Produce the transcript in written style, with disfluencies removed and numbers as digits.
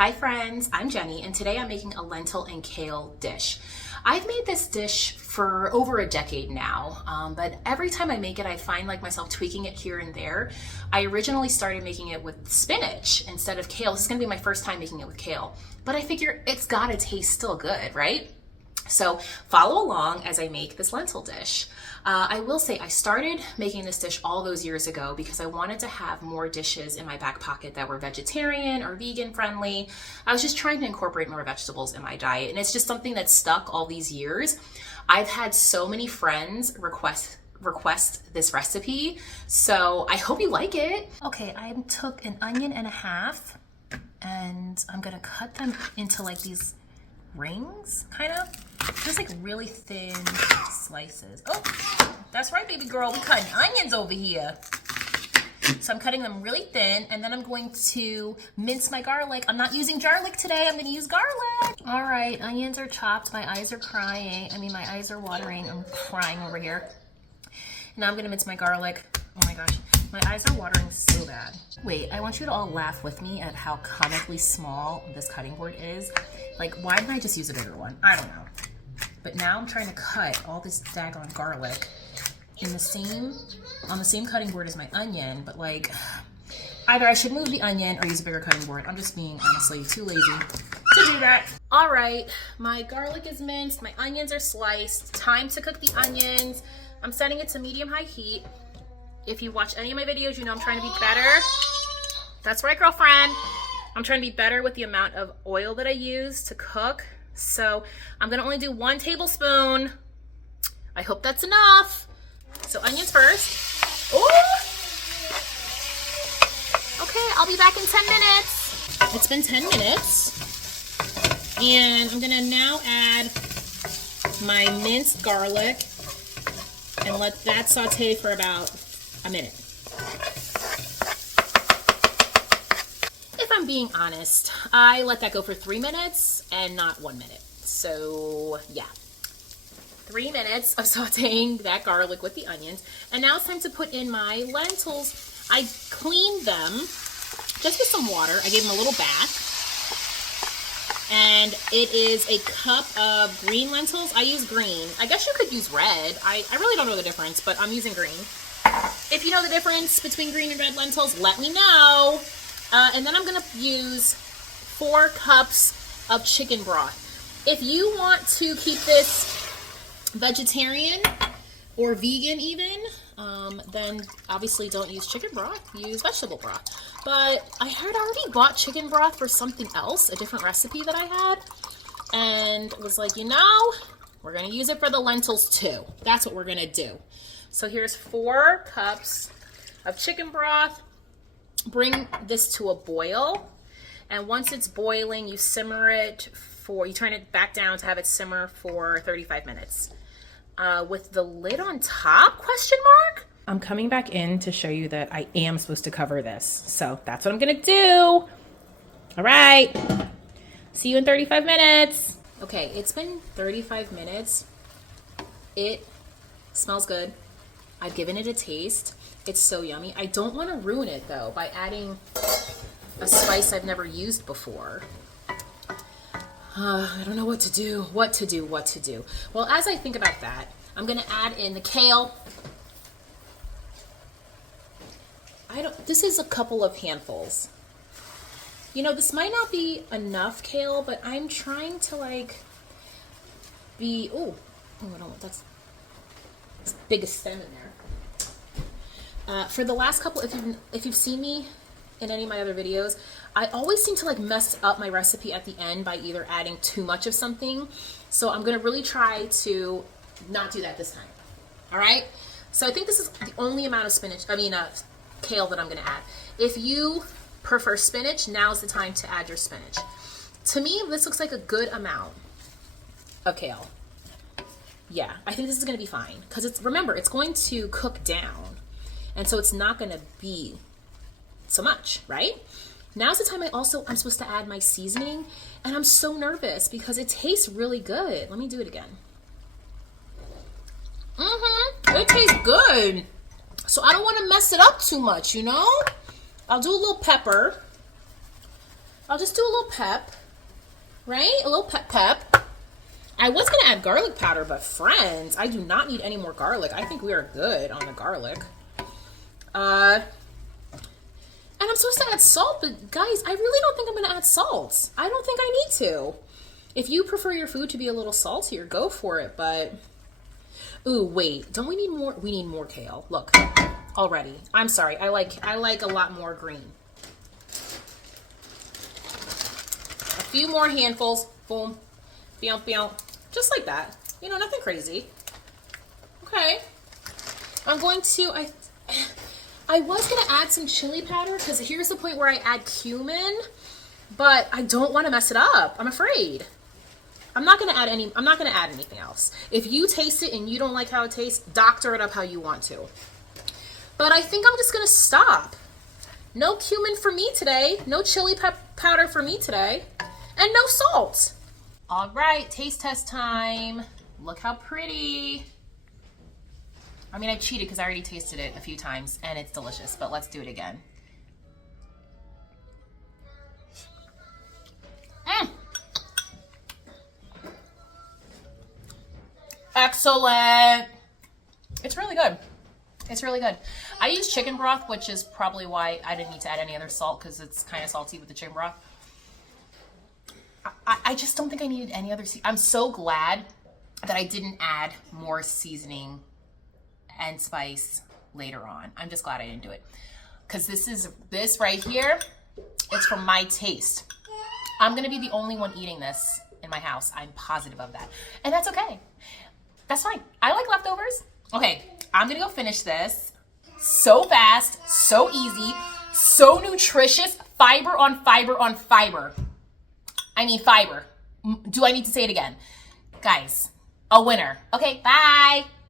Hi friends, I'm Jenny and today I'm making a lentil and kale dish. I've made this dish for over a decade now, but every time I make it I find myself tweaking it here and there. I originally started making it with spinach instead of kale. This is gonna be my first time making it with kale, but I figure it's gotta taste still good, right? So follow along as I make this lentil dish. I will say I started making this dish all those years ago because I wanted to have more dishes in my back pocket that were vegetarian or vegan friendly. I was just trying to incorporate more vegetables in my diet, and it's just something that's stuck all these years. I've had so many friends request this recipe, so I hope you like it. Okay, I took an onion and a half, and I'm gonna cut them into these rings, kind of. Just really thin slices. Oh, that's right, baby girl. We're cutting onions over here. So I'm cutting them really thin, and then I'm going to mince my garlic. I'm not using garlic today. I'm going to use garlic. All right, onions are chopped. My eyes are crying. My eyes are watering. I'm crying over here. Now I'm going to mince my garlic. Oh my gosh, my eyes are watering so bad. Wait, I want you to all laugh with me at how comically small this cutting board is. Why didn't I just use a bigger one? I don't know. But now I'm trying to cut all this daggone garlic on the same cutting board as my onion, but either I should move the onion or use a bigger cutting board. I'm just being honestly too lazy to do that. All right, my garlic is minced, my onions are sliced. Time to cook the onions. I'm setting it to medium-high heat. If you watch any of my videos, you know I'm trying to be better. That's right, girlfriend. I'm trying to be better with the amount of oil that I use to cook. So I'm gonna only do 1 tablespoon. I hope that's enough. So onions first. Ooh! Okay, I'll be back in 10 minutes. It's been 10 minutes. And I'm gonna now add my minced garlic and let that saute for about a minute. If I'm being honest, I let that go for 3 minutes and not 1 minute. So yeah, 3 minutes of sauteing that garlic with the onions. And now it's time to put in my lentils. I cleaned them just with some water. I gave them a little bath. And it is a cup of green lentils. I use green. I guess you could use red. I really don't know the difference, but I'm using green. If you know the difference between green and red lentils, let me know. And then I'm gonna use 4 cups of chicken broth. If you want to keep this vegetarian or vegan even, then obviously don't use chicken broth, use vegetable broth. But I had already bought chicken broth for something else, a different recipe that I had, and was like, we're gonna use it for the lentils too. That's what we're gonna do. So here's 4 cups of chicken broth. Bring this to a boil, and once it's boiling, you simmer it you turn it back down to have it simmer for 35 minutes. With the lid on top, question mark? I'm coming back in to show you that I am supposed to cover this. So that's what I'm gonna do. All right, see you in 35 minutes. Okay, it's been 35 minutes. It smells good. I've given it a taste. It's so yummy. I don't want to ruin it though by adding a spice I've never used before. I don't know what to do. Well, as I think about that, I'm gonna add in the kale. This is a couple of handfuls. This might not be enough kale, but I'm trying to be, that's the biggest stem in there. For the last couple, if you've seen me in any of my other videos, I always seem to mess up my recipe at the end by either adding too much of something. So I'm gonna really try to not do that this time. All right. So I think this is the only amount of kale that I'm gonna add. If you prefer spinach, now's the time to add your spinach. To me, this looks like a good amount of kale. Yeah, I think this is gonna be fine because remember, it's going to cook down. And so it's not gonna be so much, right? Now's the time I'm supposed to add my seasoning, and I'm so nervous because it tastes really good. Let me do it again. It tastes good. So I don't want to mess it up too much, I'll do a little pepper. I'll just do a little pep, right? A little pep. I was going to add garlic powder, but friends, I do not need any more garlic. I think we are good on the garlic. And I'm supposed to add salt, but guys, I really don't think I'm going to add salt. I don't think I need to. If you prefer your food to be a little saltier, go for it, but... Ooh, wait, don't we need more? We need more kale. Look, already. I'm sorry, I like a lot more green. A few more handfuls, boom, boom, just like that. You know, nothing crazy. Okay, I'm going to, I was gonna add some chili powder because here's the point where I add cumin, but I don't want to mess it up. I'm afraid. I'm not gonna add anything else. If you taste it and you don't like how it tastes, doctor it up how you want to. But I think I'm just gonna stop. No cumin for me today. No chili powder for me today. And no salt. All right, taste test time. Look how pretty. I mean, I cheated because I already tasted it a few times and it's delicious, but let's do it again. Excellent. It's really good. It's really good. I use chicken broth, which is probably why I didn't need to add any other salt because it's kind of salty with the chicken broth. I just don't think I needed any other I'm so glad that I didn't add more seasoning and spice later on. I'm just glad I didn't do it because this right here, it's for my taste. I'm going to be the only one eating this in my house. I'm positive of that. And that's okay. That's fine. I like leftovers. Okay, I'm gonna go finish this. So fast, so easy, so nutritious. Fiber on fiber on fiber. I mean fiber. Do I need to say it again? Guys, a winner. Okay, bye.